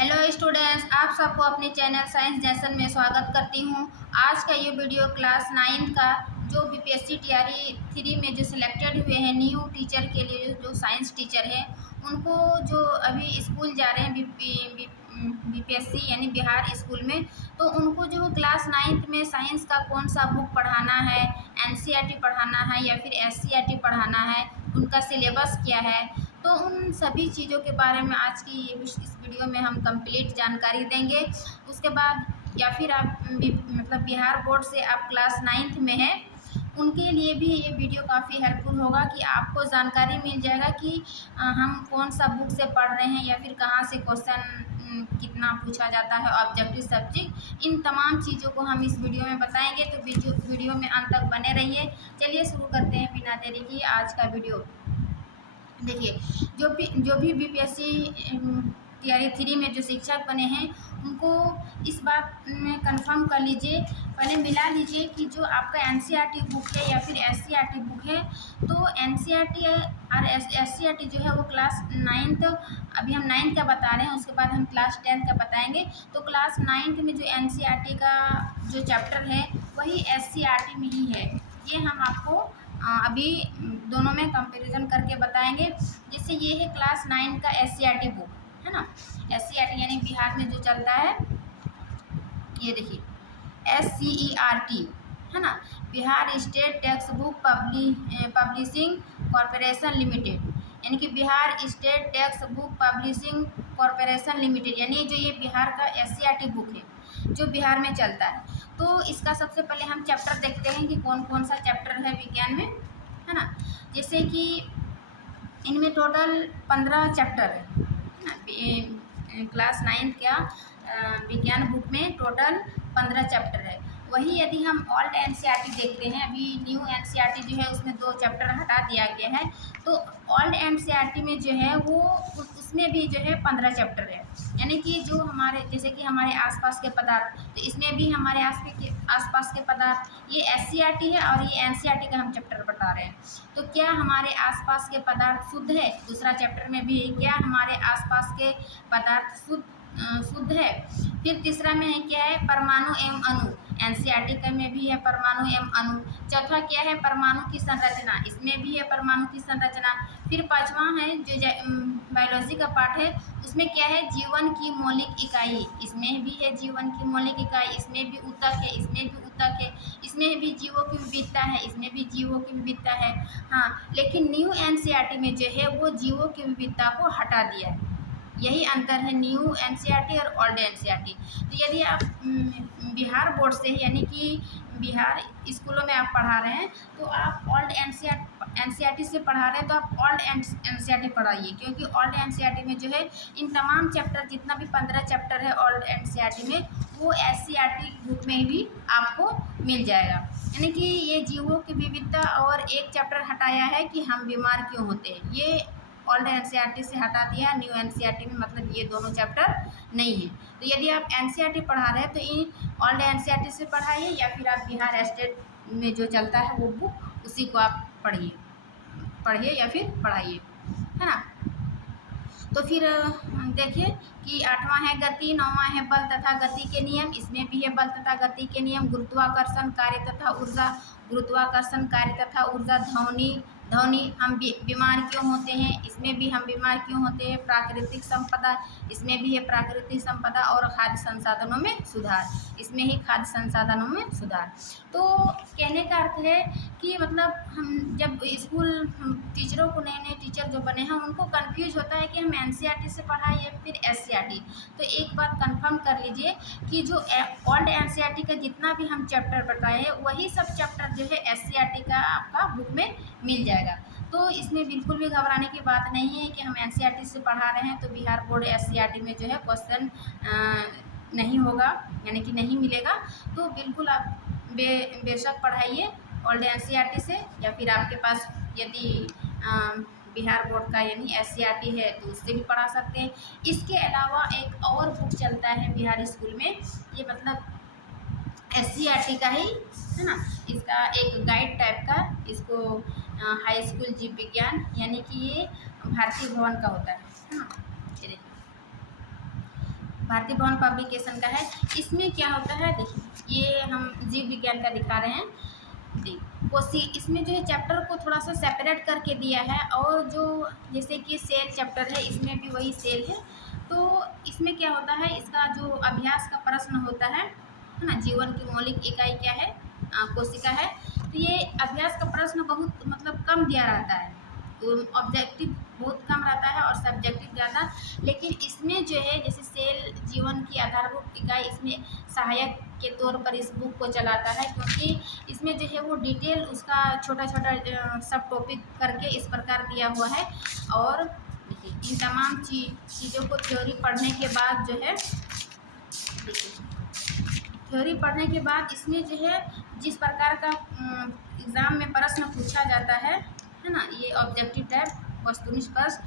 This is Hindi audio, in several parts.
हेलो स्टूडेंट्स, आप सबको अपने चैनल साइंस जैसन में स्वागत करती हूँ। आज का ये वीडियो क्लास 9 का जो बीपीएससी टीआरई 3 में जो सिलेक्टेड हुए हैं न्यू टीचर के लिए, जो साइंस टीचर है उनको जो अभी स्कूल जा रहे हैं बीपीएससी यानी बिहार स्कूल में, तो उनको जो क्लास 9 में साइंस का कौन सा बुक पढ़ाना है, एनसीईआरटी पढ़ाना है या फिर एससीईआरटी पढ़ाना है, उनका सिलेबस क्या है, तो उन सभी चीज़ों के बारे में आज की इस वीडियो में हम कंप्लीट जानकारी देंगे। उसके बाद या फिर आप मतलब बिहार बोर्ड से आप क्लास 9 में हैं, उनके लिए भी ये वीडियो काफ़ी हेल्पफुल होगा कि आपको जानकारी मिल जाएगा कि हम कौन सा बुक से पढ़ रहे हैं या फिर कहाँ से क्वेश्चन कितना पूछा जाता है, ऑब्जेक्टिव सब्जेक्ट, इन तमाम चीज़ों को हम इस वीडियो में बताएंगे। तो वीडियो में अंत तक बने रहिए। चलिए शुरू करते हैं बिना देरी किए आज का वीडियो। देखिए, जो भी बीपीएससी टीआरई 3 में जो शिक्षक बने हैं उनको इस बात में कंफर्म कर लीजिए, पहले मिला लीजिए कि जो आपका एनसीईआरटी बुक है या फिर एससीईआरटी बुक है, तो एनसीईआरटी और एससीईआरटी जो है वो क्लास 9 अभी हम 9 का बता रहे हैं, उसके बाद हम क्लास 10 का बताएंगे। तो क्लास 9 में जो एनसीईआरटी का जो चैप्टर है वही एससीईआरटी में ही है। ये हम आपको अभी दोनों में कंपैरिजन करके बताएंगे। जैसे ये है क्लास 9 का एससीईआरटी बुक, है ना। एससीईआरटी यानी बिहार में जो चलता है, ये देखिए एससीईआरटी, है ना, Bihar state text book publishing corporation limited, यानी कि Bihar state text book publishing corporation limited, यानी जो ये बिहार का एससीईआरटी बुक है जो बिहार में चलता है। तो इसका सबसे पहले हम चैप्टर देखते हैं कि कौन कौन सा चैप्टर है विज्ञान में, है ना। जैसे कि इनमें टोटल 15 चैप्टर है ना। क्लास 9 का विज्ञान बुक में टोटल 15 चैप्टर है। वही यदि हम ओल्ड एनसीईआरटी देखते हैं, अभी न्यू एनसीईआरटी जो है उसमें 2 चैप्टर हटा दिया गया है, तो ओल्ड एनसीईआरटी में जो है वो उसमें भी जो है 15 चैप्टर है। यानी कि जो हमारे जैसे कि हमारे आसपास के पदार्थ, तो इसमें भी हमारे आसपास के पदार्थ, ये एससीईआरटी है और ये एनसीईआरटी का हम चैप्टर बता रहे हैं। तो क्या हमारे आसपास के पदार्थ शुद्ध है, दूसरा चैप्टर में भी क्या हमारे आसपास के पदार्थ शुद्ध है। फिर तीसरा में है क्या है, परमाणु एवं अणु, एनसीईआरटी का में भी है परमाणु एवं अणु। चौथा क्या है, परमाणु की संरचना, इसमें भी है परमाणु की संरचना। फिर पांचवा है जो बायोलॉजी का पार्ट है, उसमें क्या है, जीवन की मौलिक इकाई, इसमें भी है जीवन की मौलिक इकाई, इसमें भी ऊतक है, इसमें भी ऊतक है, इसमें भी जीवों की विविधता है, इसमें भी जीवों की विविधता है। हाँ, लेकिन न्यू एनसीईआरटी में जो है वो जीवों की विविधता को हटा दिया है। यही अंतर है न्यू एनसीईआरटी और ओल्ड एनसीईआरटी। तो यदि आप बिहार बोर्ड से यानी कि बिहार स्कूलों में आप पढ़ा रहे हैं, तो आप ओल्ड एनसीईआरटी से पढ़ा रहे हैं तो आप ओल्ड एनसीईआरटी पढ़ाइए, क्योंकि ओल्ड एनसीईआरटी में जो है इन तमाम चैप्टर, जितना भी 15 चैप्टर है ओल्ड एनसीईआरटी में, वो एससीईआरटी बुक में भी आपको मिल जाएगा। यानी कि ये जीवों की विविधता और एक चैप्टर हटाया है कि हम बीमार क्यों होते हैं, ये ओल्ड एनसीईआरटी से हटा दिया। न्यू एनसीईआरटी में मतलब ये दोनों चैप्टर नहीं है। तो यदि आप एनसीईआरटी पढ़ा रहे हैं तो इन ओल्ड एनसीईआरटी से पढ़ाइए, या फिर आप बिहार स्टेट में जो चलता है वो बुक, उसी को आप पढ़िए या फिर पढ़ाइए, है ना। तो फिर देखिए कि 8वां है गति, 9वां है बल तथा गति के नियम, इसमें भी है बल तथा गति के नियम। गुरुत्वाकर्षण कार्य तथा ऊर्जा, गुरुत्वाकर्षण कार्य तथा ऊर्जा। ध्वनि हम बीमार क्यों होते हैं, इसमें भी हम बीमार क्यों होते हैं। प्राकृतिक संपदा, इसमें भी है प्राकृतिक संपदा। और खाद्य संसाधनों में सुधार, इसमें ही खाद्य संसाधनों में सुधार। तो कहने का अर्थ है कि मतलब हम जब स्कूल टीचरों को, नए नए टीचर जो बने हैं उनको कंफ्यूज होता है कि हम एनसीईआरटी से पढ़ाएं या फिर एससीईआरटी। तो एक बात कंफर्म कर लीजिए कि जो ओल्ड एनसीईआरटी का जितना भी हम चैप्टर बताए हैं वही सब चैप्टर जो है एससीईआरटी का आपका बुक में मिल जाएगा। तो इसमें बिल्कुल भी घबराने की बात नहीं है कि हम एनसीईआरटी से पढ़ा रहे हैं तो बिहार बोर्ड एससीईआरटी में जो है क्वेश्चन नहीं होगा, यानी कि नहीं मिलेगा। तो बिल्कुल आप बेशक पढ़ाइए ओल्ड एनसीईआरटी से, या फिर आपके पास यदि बिहार बोर्ड का यानी एससीईआरटी है तो उससे भी पढ़ा सकते हैं। इसके अलावा एक और बुक चलता है बिहार स्कूल में, ये मतलब एससीईआरटी का ही है ना, इसका एक गाइड टाइप का, इसको हाई स्कूल जीव विज्ञान, यानी कि ये भारतीय भवन का होता है ना। चलिए, भारतीय भवन पब्लिकेशन का है। इसमें क्या होता है, देखिए ये हम जीव विज्ञान का दिखा रहे हैं। कोसी इसमें जो है चैप्टर को थोड़ा सा सेपरेट करके दिया है, और जो जैसे कि सेल चैप्टर है इसमें भी वही सेल है। तो इसमें क्या होता है, इसका जो अभ्यास का प्रश्न होता है ना, जीवन की मौलिक इकाई क्या है, कोशिका है। तो ये अभ्यास का प्रश्न बहुत मतलब कम दिया रहता है, ऑब्जेक्टिव बहुत कम रहता है और सब्जेक्टिव ज़्यादा। लेकिन इसमें जो है जैसे सेल जीवन की आधारभूत इकाई, इसमें सहायक के तौर पर इस बुक को चलाता है, क्योंकि इसमें जो है वो डिटेल उसका छोटा छोटा सब टॉपिक करके इस प्रकार दिया हुआ है। और देखिए इन तमाम चीज़ों को थ्योरी पढ़ने के बाद जो है, देखिए थ्योरी पढ़ने के बाद इसमें जो है जिस प्रकार का एग्ज़ाम में प्रश्न पूछा जाता है ना, ये ऑब्जेक्टिव टाइप वस्तुनिष्ठ प्रश्न,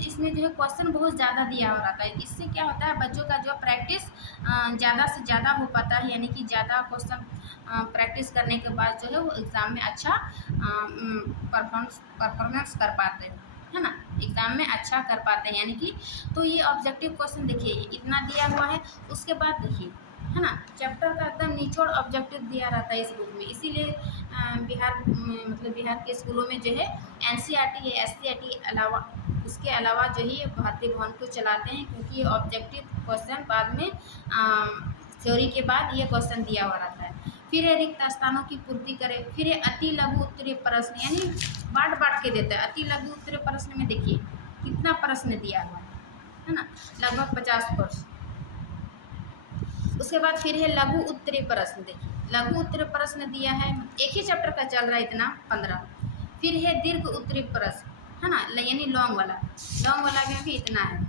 इसमें जो है क्वेश्चन बहुत ज़्यादा दिया हो रहता है। इससे क्या होता है, बच्चों का जो प्रैक्टिस ज़्यादा से ज़्यादा हो पाता है, यानी कि ज़्यादा क्वेश्चन प्रैक्टिस करने के बाद जो है वो एग्ज़ाम में अच्छा परफॉर्मेंस कर पाते हैं, है ना, एग्ज़ाम में अच्छा कर पाते हैं यानी कि। तो ये ऑब्जेक्टिव क्वेश्चन देखिए इतना दिया हुआ है। उसके बाद देखिए, है ना, चैप्टर का एकदम निचोड़ ऑब्जेक्टिव दिया रहता है इस बुक में। इसीलिए मतलब बिहार के स्कूलों में जो है एनसीईआरटी या एससीईआरटी अलावा, उसके अलावा जो है भारतीय भवन को चलाते हैं, क्योंकि ये ऑब्जेक्टिव क्वेश्चन बाद में थ्योरी के बाद ये क्वेश्चन दिया हुआ रहता है। फिर है रिक्त स्थानों की पूर्ति करें। फिर है अति लघु उत्तरीय प्रश्न, यानी बांट के देता है। अति लघु उत्तरीय प्रश्न में देखिए कितना प्रश्न दिया हुआ है ना, लगभग 50 प्रश्न। उसके बाद फिर है लघु उत्तरीय प्रश्न। देखिए लघु उत्तरीय प्रश्न दिया है, एक ही चैप्टर का चल रहा है इतना 15। फिर है दीर्घ उत्तरीय प्रश्न, है ना, यानी लॉन्ग वाला में भी इतना है।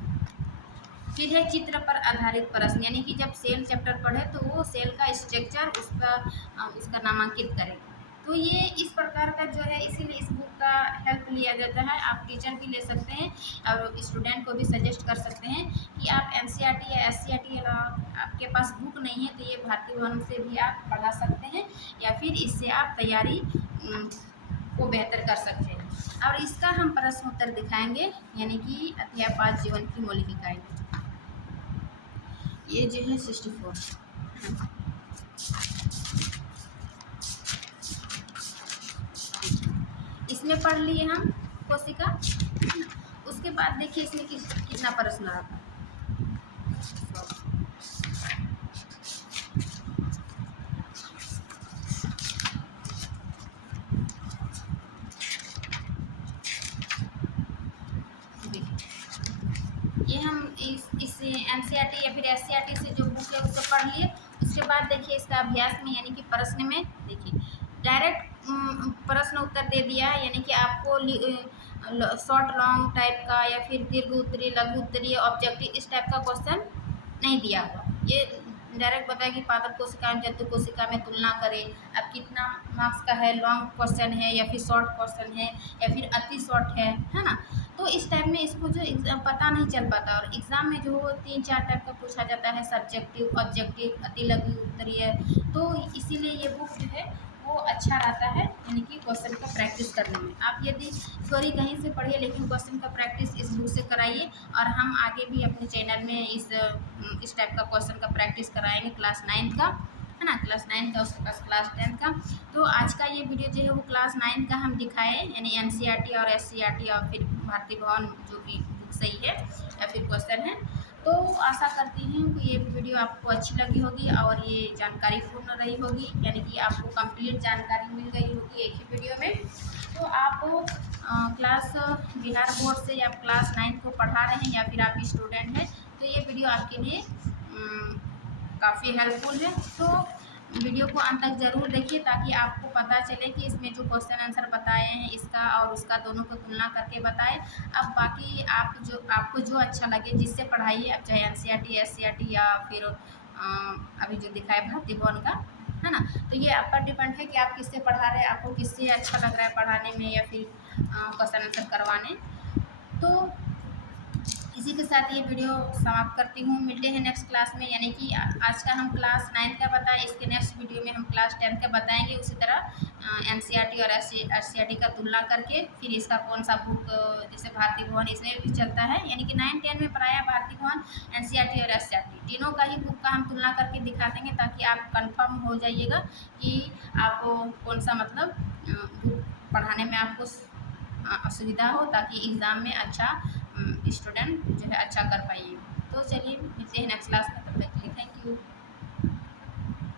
फिर है चित्र पर आधारित प्रश्न, यानी कि जब सेल चैप्टर पढ़े तो वो सेल का स्ट्रक्चर उसका नामांकित करें। तो ये इस प्रकार का जो है, इसीलिए इस बुक का हेल्प लिया जाता है। आप टीचर भी ले सकते हैं और स्टूडेंट को भी सजेस्ट कर सकते हैं कि आप एनसीईआरटी या एससीईआरटी आपके पास बुक नहीं है तो ये भारतीय भवन से भी आप पढ़ा सकते हैं, या फिर इससे आप तैयारी को बेहतर कर सकते हैं। और इसका हम प्रश्न उत्तर दिखाएंगे, यानी कि अध्याय 5 जीवन की मौलिक इकाई, ये जो है 64 इसमें पढ़ लिए हम कोशिका। उसके बाद देखिए इसमें कितना प्रश्न रहा। ये हम इस एनसीईआरटी या फिर एससीईआरटी से जो बुक है उससे पढ़ लिए। उसके बाद देखिए इसका अभ्यास में, यानी कि प्रश्न में देखिए डायरेक्ट प्रश्न उत्तर दे दिया है, यानी कि आपको शॉर्ट लॉन्ग टाइप का या फिर दीर्घ उत्तरीय लघु उत्तरीय ऑब्जेक्टिव इस टाइप का क्वेश्चन नहीं दिया हुआ। ये डायरेक्ट बताया कि पादप कोशिका में जंतु कोशिका में तुलना करें। अब कितना मार्क्स का है, लॉन्ग क्वेश्चन है या फिर शॉर्ट क्वेश्चन है या फिर अति शॉर्ट है ना। तो इस टाइप में इसको जो एग्जाम पता नहीं चल पाता, और एग्ज़ाम में जो 3-4 टाइप का पूछा जाता है, सब्जेक्टिव, ऑब्जेक्टिव, अति लघु उत्तरीय। तो इसीलिए ये बुक जो है वो अच्छा रहता है, यानी कि क्वेश्चन का प्रैक्टिस करने में। आप यदि थ्योरी कहीं से पढ़िए लेकिन क्वेश्चन का प्रैक्टिस इस बुक से कराइए, और हम आगे भी अपने चैनल में इस टाइप का क्वेश्चन का प्रैक्टिस कराएंगे क्लास 9 का, है ना, क्लास 9 का, उसके पास क्लास 10 का। तो आज का ये वीडियो जो है वो क्लास 9 का हम दिखाए, यानी एनसीईआरटी और एससीईआरटी और फिर भारतीय भवन जो भी बुक सही है या फिर क्वेश्चन है। तो आशा करती हूँ कि ये वीडियो आपको अच्छी लगी होगी और ये जानकारी पूर्ण रही होगी, यानी कि आपको कंप्लीट जानकारी मिल गई होगी एक ही वीडियो में। तो आप क्लास बिहार बोर्ड से या क्लास 9 को पढ़ा रहे हैं या फिर आप स्टूडेंट हैं, तो ये वीडियो आपके लिए काफ़ी हेल्पफुल है। तो वीडियो को अंत तक ज़रूर देखिए ताकि आपको पता चले कि इसमें जो क्वेश्चन आंसर बताए हैं इसका और उसका दोनों को तुलना करके बताएं। अब बाकी आपको जो अच्छा लगे जिससे पढ़ाइए, अब चाहे एनसीईआरटी, एससीईआरटी या फिर अभी जो दिखाए भारतीय भवन का, है ना। तो ये आप पर डिपेंड है कि आप किससे पढ़ा रहे हैं, आपको किससे अच्छा लग रहा है पढ़ाने में या फिर क्वेश्चन आंसर करवाने। तो इसी के साथ ये वीडियो समाप्त करती हूँ। मिलते हैं नेक्स्ट क्लास में, यानी कि आज का हम क्लास 9 का बताएं, इसके नेक्स्ट वीडियो में हम क्लास 10 का बताएंगे। उसी तरह एनसीईआरटी और एससीईआरटी का तुलना करके फिर इसका कौन सा बुक, जैसे भारती भवन इसमें भी चलता है, यानी कि 9, 10 में पढ़ाया भारती भवन, एनसीईआरटी और एससीईआरटी तीनों का ही बुक का हम तुलना करके दिखा देंगे, ताकि आप कंफर्म हो जाइएगा कि आपको कौन सा मतलब बुक पढ़ाने में आपको असुविधा हो, ताकि एग्ज़ाम में अच्छा स्टूडेंट जो है अच्छा कर पाइए। तो चलिए मिलते हैं नेक्स्ट क्लास में।